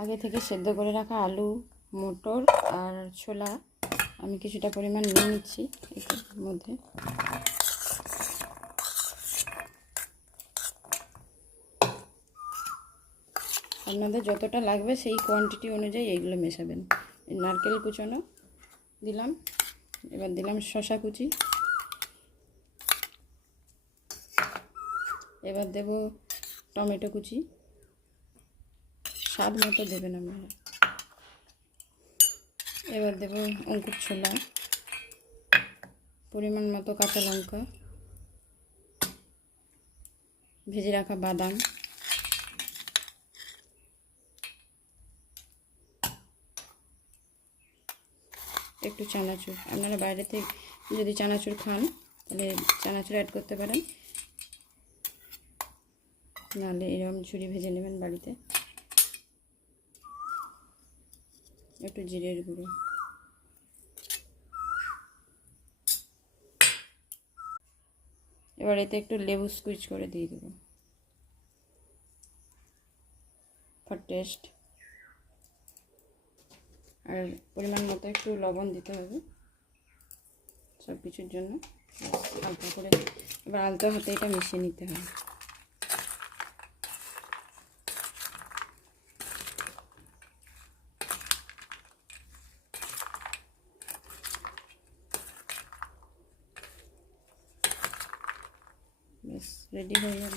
আগে থেকে সেদ্ধ করে রাখা আলু, মটর আর ছোলা আমি কিছুটা পরিমাণ নিয়ে নিচ্ছি এর মধ্যে। আপনাদের যতটা লাগবে সেই কোয়ান্টিটি অনুযায়ী এইগুলো মেশাবেন। নারকেল কুচনো দিলাম, এবার দিলাম শসা কুচি, এবার দেব টমেটো কুচি, স্বাদ মতো দেবেন আপনারা। এবার দেব অঙ্কুর ছোলা, পরিমাণ মতো কাঁচা লঙ্কা, ভেজে রাখা বাদাম, একটু চানাচুর। আপনারা বাইরে থেকে যদি চানাচুর খান তাহলে চানাচুর অ্যাড করতে পারেন, নাহলে এরকম ঝুরি ভেজে নেবেন বাড়িতে। একটু জিরের গুঁড়ো, এবার এতে একটু লেবু স্কুইজ করে দিয়ে দেবো ফর টেস্ট। আর পরিমাণ মতো একটু লবণ দিতে হবে সব কিছুর জন্য। হালকা করে এবার আলতো হাতে এটা মিশিয়ে নিতে হবে। বেশ রেডি হয়ে গেল।